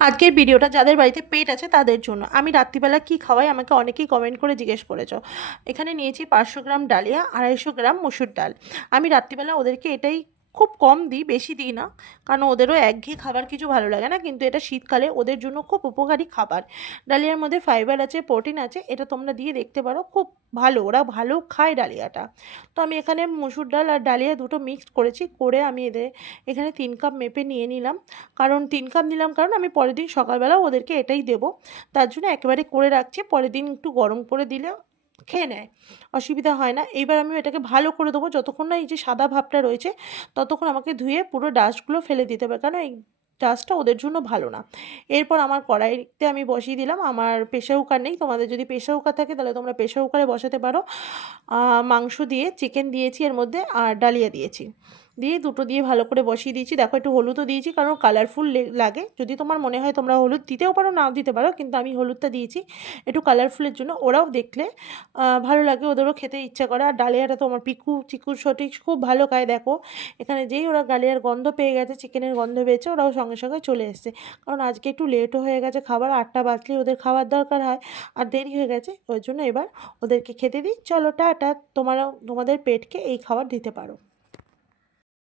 আজকের ভিডিওটা যাদের বাড়িতে পেট আছে তাদের জন্য। আমি রাত্রিবেলা কি খাওয়াই আমাকে অনেকেই কমেন্ট করে জিজ্ঞেস করেছো। এখানে নিয়েছি 500 গ্রাম ডালিয়া, 250 গ্রাম মসুর ডাল। আমি রাত্রিবেলা ওদেরকে এটাই খুব কম দিই, বেশি দিই না, কারণ ওদেরও একঘেয়ে খাবার কিছু ভালো লাগে না, কিন্তু এটা শীতকালে ওদের জন্য খুব উপকারী খাবার। ডালিয়ার মধ্যে ফাইবার আছে, প্রোটিন আছে, এটা তোমরা দিয়ে দেখতে পারো, খুব ভালো, ওরা ভালো খায় ডালিয়াটা। তো আমি এখানে মসুর ডাল আর ডালিয়া দুটো মিক্সড করেছি, করে আমি এখানে 3 কাপ মেপে নিয়ে নিলাম। কারণ 3 কাপ নিলাম, কারণ আমি পরের দিন সকালবেলা ওদেরকে এটাই দেবো, তার জন্য একেবারে করে রাখছি, পরের দিন একটু গরম করে দিলে খেয়ে নেয়, অসুবিধা হয় না। এইবার আমি এটাকে ভালো করে দেবো, যতক্ষণ না এই যে সাদা ভাবটা রয়েছে ততক্ষণ আমাকে ধুয়ে পুরো ডাস্টগুলো ফেলে দিতে হবে, কারণ এই ডাস্টটা ওদের জন্য ভালো না। এরপর আমার কড়াইতে আমি বসিয়ে দিলাম, আমার প্রেশার কুকার নেই, তোমাদের যদি প্রেশার কুকার থাকে তাহলে তোমরা প্রেশার কুকারে বসাতে পারো। মাংস দিয়ে, চিকেন দিয়েছি এর মধ্যে, আর ডালিয়া দিয়েছি, দিয়ে দুটো দিয়ে ভালো করে বসিয়ে দিয়েছি। দেখো একটু হলুদও দিয়েছি, কারণ কালারফুল লাগে, যদি তোমার মনে হয় তোমরা হলুদ দিতেও পারো, নাও দিতে পারো, কিন্তু আমি হলুদটা দিয়েছি একটু কালারফুলের জন্য, ওরাও দেখলে ভালো লাগে, ওদেরও খেতে ইচ্ছা করে। আর ডালিয়াটা তো আমার পিকু চিকু সঠিক খুব ভালো খায়। দেখো এখানে যেই ওরা ডালিয়ার গন্ধ পেয়ে গেছে, চিকেনের গন্ধ পেয়েছে, ওরাও সঙ্গে সঙ্গে চলে এসছে, কারণ আজকে একটু লেটও হয়ে গেছে, খাবার 8টা বাজলেই ওদের খাবার দরকার হয়, আর দেরি হয়ে গেছে, ওই জন্য এবার ওদেরকে খেতে দিই। চলো টাটা, তোমাদের পেটকে এই খাবার দিতে পারো।